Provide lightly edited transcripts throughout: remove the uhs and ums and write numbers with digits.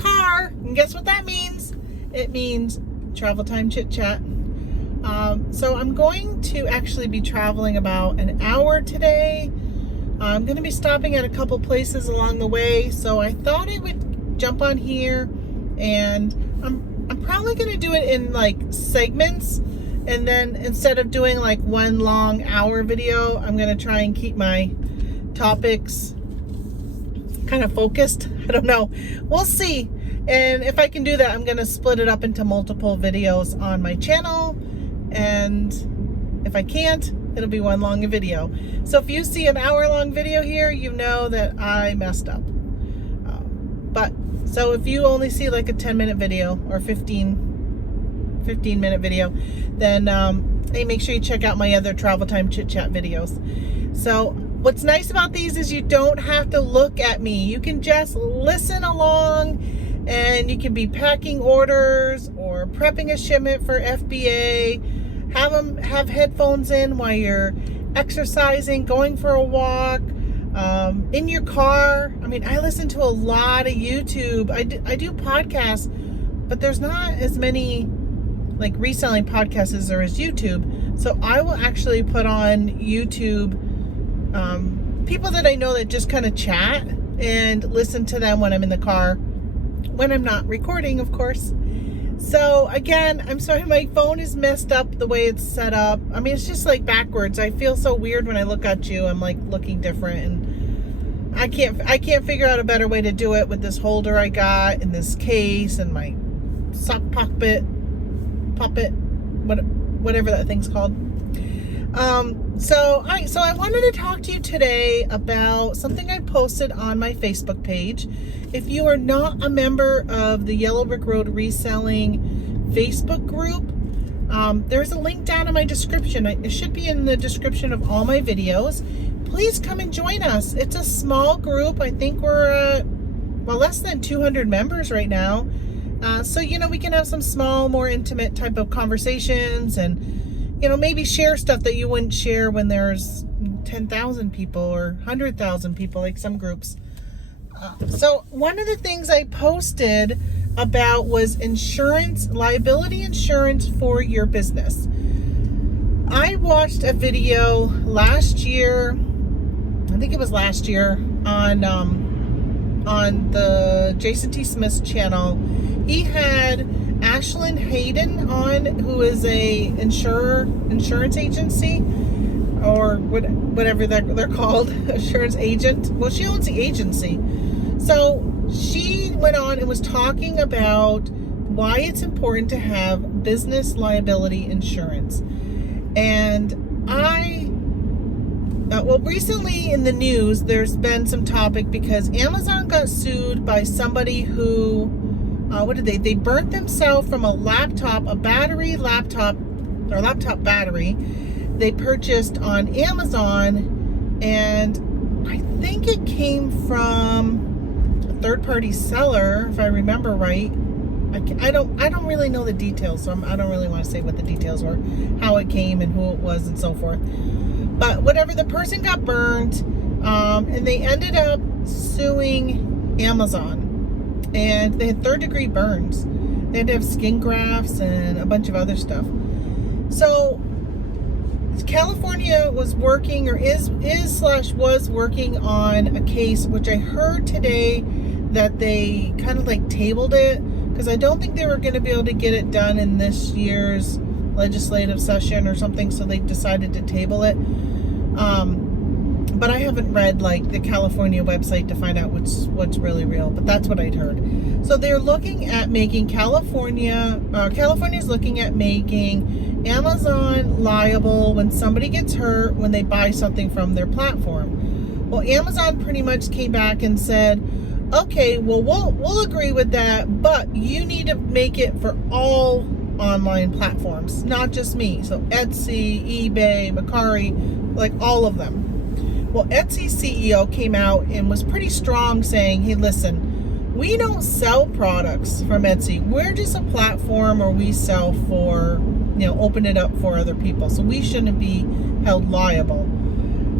car. And guess what that means? It means travel time chit chat. So I'm going to actually be traveling about an hour today. I'm going to be stopping at a couple places along the way. So I thought I would jump on here, and I'm probably going to do it in like segments. And then instead of doing like one long hour video, I'm going to try and keep my topics kind of focused. I don't know. We'll see. And if I can do that, I'm going to split it up into multiple videos on my channel. And if I can't, it'll be one long video. So if you see an hour-long video here, you know that I messed up. So if you only see like a 10-minute video or 15-minute video, then hey, make sure you check out my other travel time chit chat videos. So what's nice about these is you don't have to look at me. You can just listen along, and you can be packing orders or prepping a shipment for FBA. Have headphones in while you're exercising, going for a walk, in your car. I mean, I listen to a lot of YouTube. I do podcasts, but there's not as many like reselling podcasts as there is YouTube. So I will actually put on YouTube people that I know that just kind of chat, and listen to them when I'm in the car, when I'm not recording, of course. So again, I'm sorry my phone is messed up the way it's set up. I mean, it's just like backwards. I feel so weird when I look at you. I'm like looking different, and I can't figure out a better way to do it with this holder I got in this case and my sock puppet, whatever that thing's called. So I wanted to talk to you today about something I posted on my Facebook page. If you are not a member of the Yellow Brick Road Reselling Facebook group, there's a link down in my description. It should be in the description of all my videos. Please come and join us. It's a small group. I think we're at, well, less than 200 members right now. So, you know, we can have some small, more intimate type of conversations, and you know, maybe share stuff that you wouldn't share when there's 10,000 people or 100,000 people, like some groups. So one of the things I posted about was insurance, liability insurance for your business. I watched a video last year, I think it was last year, on the Jason T. Smith's channel. He had Ashlyn Hayden on, who is a insurance agency, or whatever they're called, insurance agent. Well, she owns the agency. So she went on and was talking about why it's important to have business liability insurance. And well, recently in the news, there's been some topic because Amazon got sued by somebody who, they burnt themselves from a laptop battery they purchased on Amazon, and I think it came from a third-party seller, if I remember right. I don't really know the details, so I don't really want to say what the details were, how it came and who it was and so forth. But whatever, the person got burned, and they ended up suing Amazon. And they had third-degree burns. They had to have skin grafts and a bunch of other stuff. So California was working, or was working on a case, which I heard today that they kind of like tabled it, because I don't think they were going to be able to get it done in this year's legislative session or something, so they decided to table it. But I haven't read like the California website to find out what's really real, but that's what I'd heard. So they're looking at making California's looking at making Amazon liable when somebody gets hurt when they buy something from their platform. Well, Amazon pretty much came back and said, okay, well, we'll agree with that, but you need to make it for all online platforms, not just me. So Etsy, eBay, Mercari, like all of them. Well, Etsy's CEO came out and was pretty strong, saying, hey, listen, we don't sell products from Etsy. We're just a platform where we sell for, open it up for other people. So we shouldn't be held liable.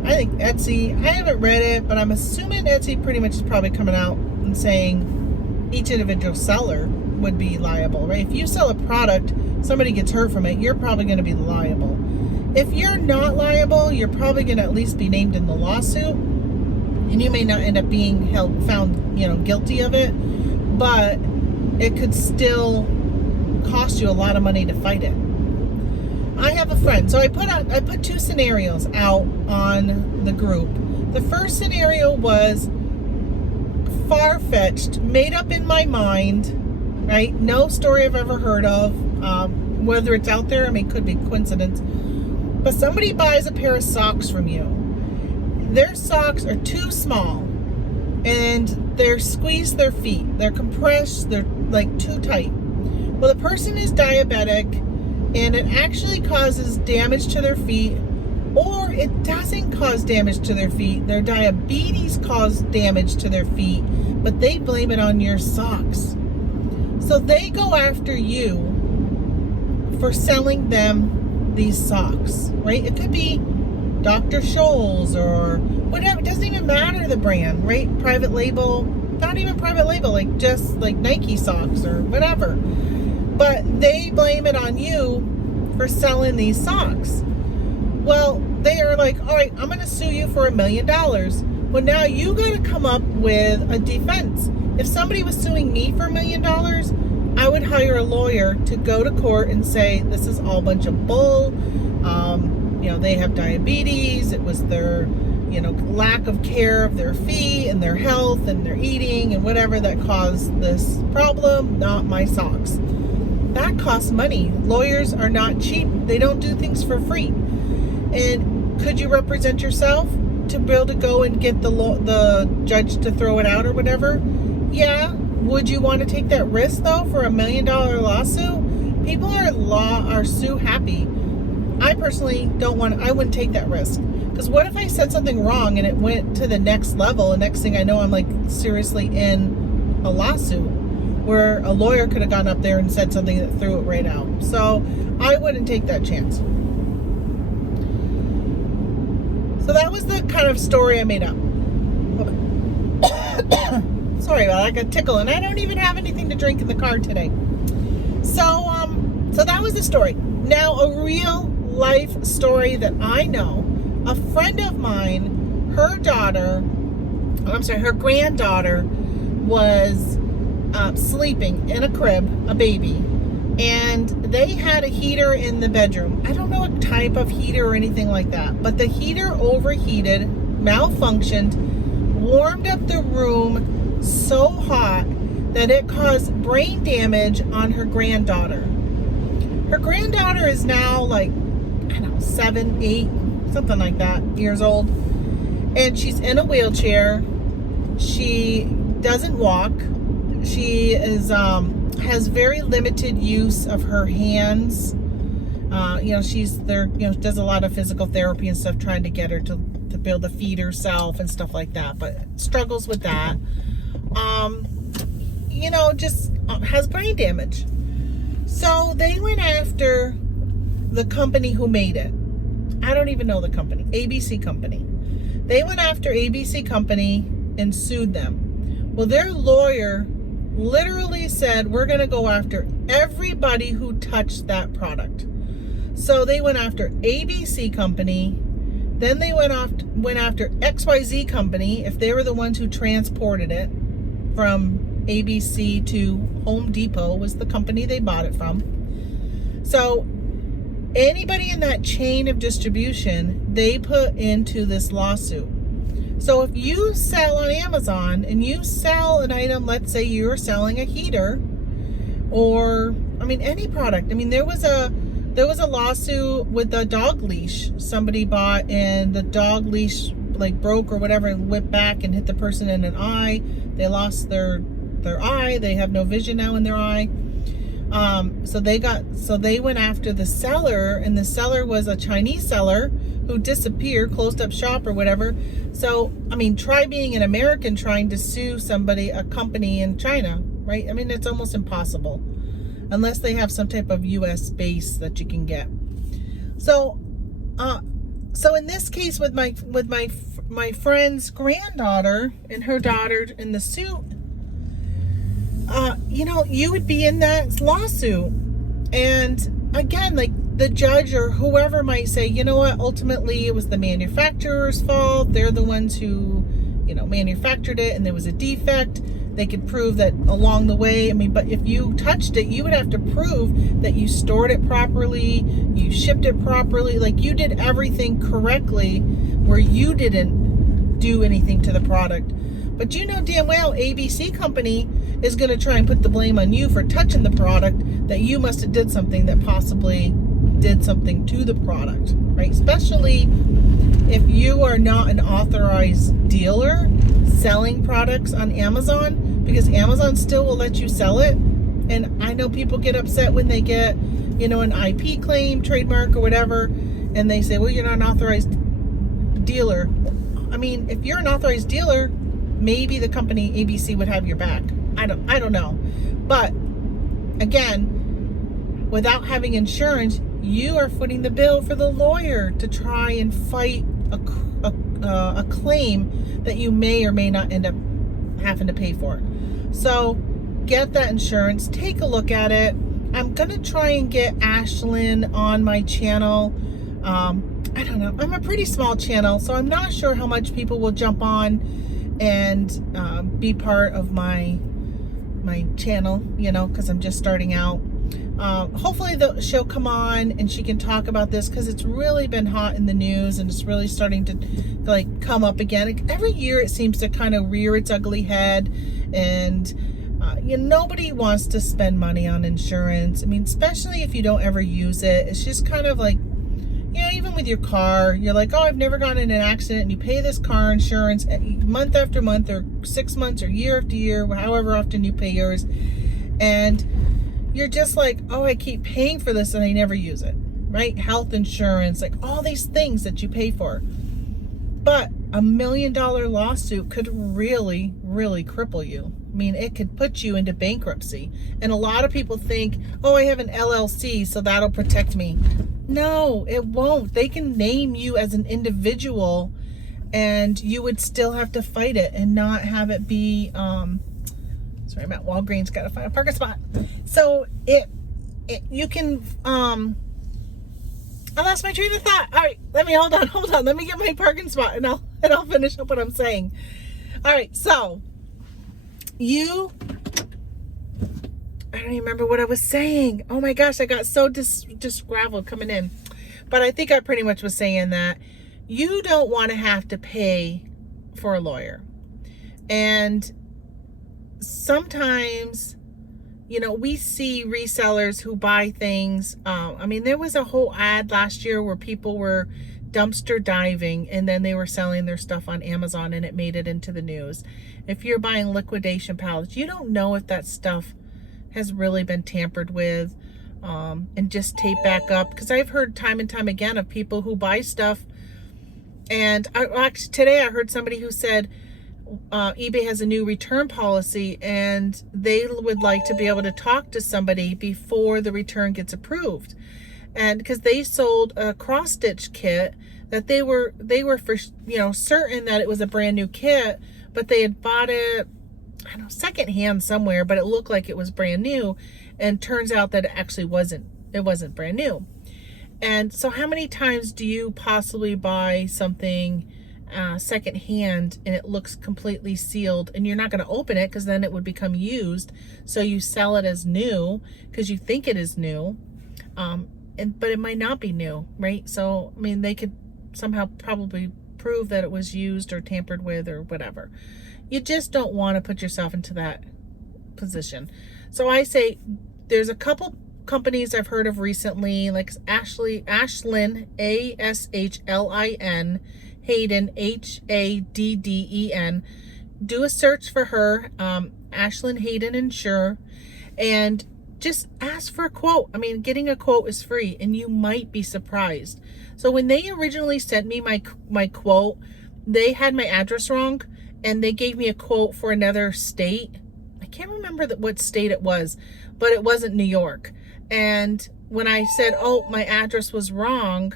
I think Etsy, I haven't read it, but I'm assuming Etsy pretty much is probably coming out and saying, each individual seller would be liable, right? If you sell a product, somebody gets hurt from it, you're probably going to be liable. If you're not liable, you're probably going to at least be named in the lawsuit, and you may not end up being found, guilty of it, but it could still cost you a lot of money to fight it. I have a friend, so I put two scenarios out on the group. The first scenario was far-fetched, made up in my mind, right? No story I've ever heard of. Whether it's out there, could be coincidence. But somebody buys a pair of socks from you. Their socks are too small, and they're squeezed their feet. They're compressed. They're like too tight. Well, the person is diabetic, and it actually causes damage to their feet, or it doesn't cause damage to their feet. Their diabetes caused damage to their feet, but they blame it on your socks. So they go after you for selling them these socks, right? It could be Dr. Scholl's or whatever. It doesn't even matter the brand, right? Private label, not even private label, like just like Nike socks or whatever. But they blame it on you for selling these socks. Well, they are like, all right, I'm going to sue you for $1 million. Well, now you got to come up with a defense. If somebody was suing me for $1 million, I would hire a lawyer to go to court and say, this is all a bunch of bull. They have diabetes. It was their, lack of care of their feet and their health and their eating and whatever that caused this problem, not my socks. That costs money. Lawyers are not cheap. They don't do things for free. And could you represent yourself to be able to go and get the judge to throw it out or whatever? Yeah. Would you want to take that risk though for $1 million lawsuit? People are sue happy. I personally I wouldn't take that risk. Because what if I said something wrong and it went to the next level, and next thing I know I'm like seriously in a lawsuit where a lawyer could have gone up there and said something that threw it right out. So I wouldn't take that chance. So that was the kind of story I made up. Sorry about that, I got a tickle, and I don't even have anything to drink in the car today. So that was the story. Now, a real life story that I know. A friend of mine, her granddaughter was sleeping in a crib, a baby, and they had a heater in the bedroom. I don't know what type of heater or anything like that, but the heater overheated, malfunctioned, warmed up the room so hot that it caused brain damage on her granddaughter. Her granddaughter is now like, 7, 8, something like that, years old. And she's in a wheelchair. She doesn't walk. She is has very limited use of her hands. She's there, does a lot of physical therapy and stuff, trying to get her to be able to feed herself and stuff like that, but struggles with that. Just has brain damage. So they went after the company who made it. I don't even know the company. ABC Company. They went after ABC Company and sued them. Well, their lawyer literally said, we're going to go after everybody who touched that product. So they went after ABC Company. Then they went after XYZ Company, if they were the ones who transported it from ABC to Home Depot, was the company they bought it from. So anybody in that chain of distribution, they put into this lawsuit. So if you sell on Amazon and you sell an item, let's say you're selling a heater or, any product. There was a lawsuit with the dog leash somebody bought, and the dog leash broke or whatever and whipped back and hit the person in an eye. They lost their eye. They have no vision now in their eye. So they went after the seller, and the seller was a Chinese seller who disappeared, closed up shop or whatever. So, try being an American trying to sue a company in China, right? It's almost impossible unless they have some type of US base that you can get. So in this case with my friend's granddaughter and her daughter in the suit, you would be in that lawsuit. And again, like, the judge or whoever might say, you know what, ultimately it was the manufacturer's fault. They're the ones who, manufactured it, and there was a defect. They could prove that along the way. But if you touched it, you would have to prove that you stored it properly, you shipped it properly, like you did everything correctly, where you didn't do anything to the product. But you know damn well ABC company is going to try and put the blame on you for touching the product, that you must have did something that possibly did something to the product, right? Especially if you are not an authorized dealer selling products on Amazon, because Amazon still will let you sell it. And I know people get upset when they get, an IP claim, trademark, or whatever, and they say, well, you're not an authorized dealer. I mean, if you're an authorized dealer, maybe the company ABC would have your back. I don't know. But again, without having insurance, you are footing the bill for the lawyer to try and fight a claim that you may or may not end up having to pay for. So get that insurance, take a look at it. I'm gonna try and get Ashlyn on my channel. I don't know, I'm a pretty small channel, so I'm not sure how much people will jump on and be part of my channel, because I'm just starting out. Hopefully she'll come on and she can talk about this, because it's really been hot in the news and it's really starting to like come up again. Every year it seems to kind of rear its ugly head, and nobody wants to spend money on insurance. I mean, especially if you don't ever use it. It's just kind of like, even with your car, you're like, oh, I've never gotten in an accident, and you pay this car insurance month after month, or 6 months, or year after year, however often you pay yours, and you're just like, oh, I keep paying for this and I never use it, right? Health insurance, like all these things that you pay for. But $1 million lawsuit could really, really cripple you. I mean, it could put you into bankruptcy. And a lot of people think, oh, I have an LLC, so that'll protect me. No, it won't. They can name you as an individual, and you would still have to fight it and not have it be, sorry, I'm at Walgreens, gotta find a parking spot. So you can, I lost my train of thought. All right, hold on. Let me get my parking spot, and I'll finish up what I'm saying. All right, so I don't even remember what I was saying. Oh my gosh, I got so disgraveled coming in. But I think I pretty much was saying that you don't want to have to pay for a lawyer. And sometimes, we see resellers who buy things. I mean, there was a whole ad last year where people were dumpster diving, and then they were selling their stuff on Amazon, and it made it into the news. If you're buying liquidation pallets, you don't know if that stuff has really been tampered with and just taped back up. Because I've heard time and time again of people who buy stuff, and actually today I heard somebody who said eBay has a new return policy, and they would like to be able to talk to somebody before the return gets approved. And because they sold a cross stitch kit that they were for certain that it was a brand new kit, but they had bought it, I don't know, secondhand somewhere, but it looked like it was brand new, and turns out that it actually wasn't. It wasn't brand new. And so how many times do you possibly buy something secondhand and it looks completely sealed, and you're not going to open it because then it would become used, so you sell it as new because you think it is new, but it might not be new, right? So I mean, they could somehow probably prove that it was used or tampered with or whatever. You just don't want to put yourself into that position. So I say there's a couple companies I've heard of recently, like Ashlyn, Ashlin, Hayden, Hadden. Do a search for her, Ashlyn Hayden Insure, and just ask for a quote. I mean, getting a quote is free, and you might be surprised. So when they originally sent me my quote, they had my address wrong, and they gave me a quote for another state. I can't remember what state it was, but it wasn't New York. And when I said, oh, my address was wrong,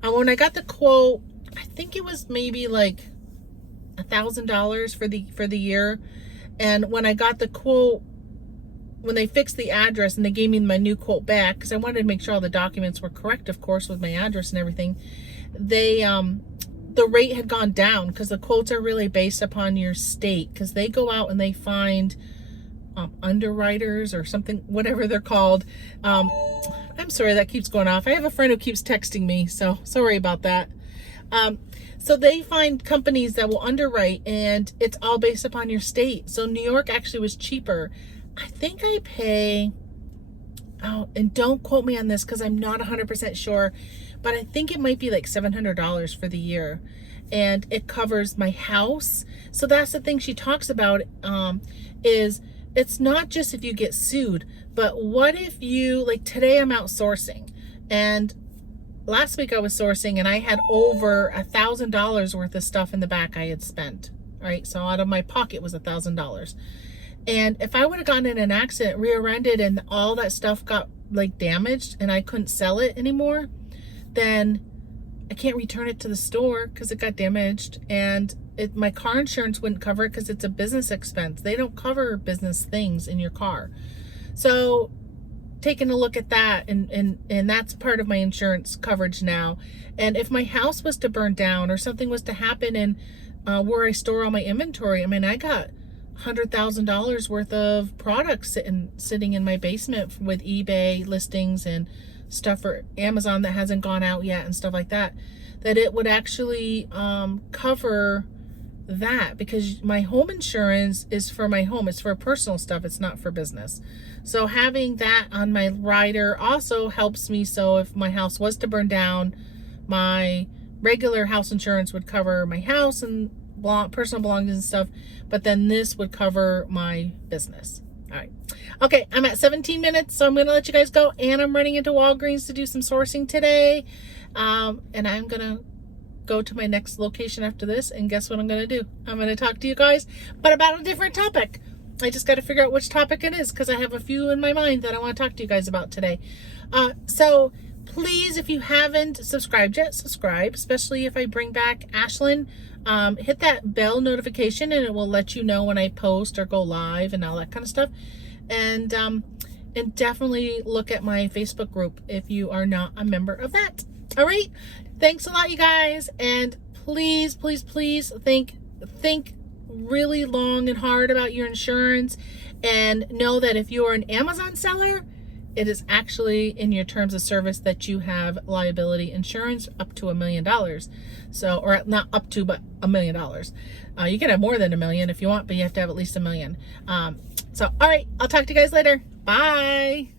when I got the quote, I think it was maybe like $1,000 for the year. And when I got the quote when they fixed the address and they gave me my new quote back, because I wanted to make sure all the documents were correct, of course, with my address and everything, they the rate had gone down, because the quotes are really based upon your state, because they go out and they find underwriters or something, whatever they're called. I'm sorry, that keeps going off. I have a friend who keeps texting me, so sorry about that. So they find companies that will underwrite, and it's all based upon your state. So New York actually was cheaper. I think I pay, oh, and don't quote me on this because I'm not 100% sure, but I think it might be like $700 for the year. And it covers my house. So that's the thing she talks about, is it's not just if you get sued, but what if you, like today I'm outsourcing, and last week I was sourcing and I had over $1,000 worth of stuff in the back I had spent. Right, so out of my pocket was $1,000. And if I would have gotten in an accident, rear-ended, and all that stuff got like damaged and I couldn't sell it anymore, then I can't return it to the store because it got damaged, and my car insurance wouldn't cover it because it's a business expense. They don't cover business things in your car. So taking a look at that, and that's part of my insurance coverage now. And if my house was to burn down or something was to happen in where I store all my inventory, I mean, I got $100,000 worth of products sitting in my basement with eBay listings and stuff for Amazon that hasn't gone out yet and stuff like that, that it would actually cover that, because my home insurance is for my home. It's for personal stuff. It's not for business. So having that on my rider also helps me. So if my house was to burn down, my regular house insurance would cover my house and personal belongings and stuff, but then this would cover my business. All right. Okay, I'm at 17 minutes, so I'm going to let you guys go, and I'm running into Walgreens to do some sourcing today. And I'm going to go to my next location after this, and guess what I'm going to do? I'm going to talk to you guys, but about a different topic. I just got to figure out which topic it is, because I have a few in my mind that I want to talk to you guys about today. So please, if you haven't subscribed yet, subscribe, especially if I bring back Ashlyn. Hit that bell notification and it will let you know when I post or go live and all that kind of stuff. And definitely look at my Facebook group if you are not a member of that. All right. Thanks a lot, you guys. And please, please, please think really long and hard about your insurance, and know that if you are an Amazon seller, it is actually in your terms of service that you have liability insurance up to $1 million. So, or not up to, but $1 million. You can have more than $1 million if you want, but you have to have at least $1 million. So, all right, I'll talk to you guys later. Bye.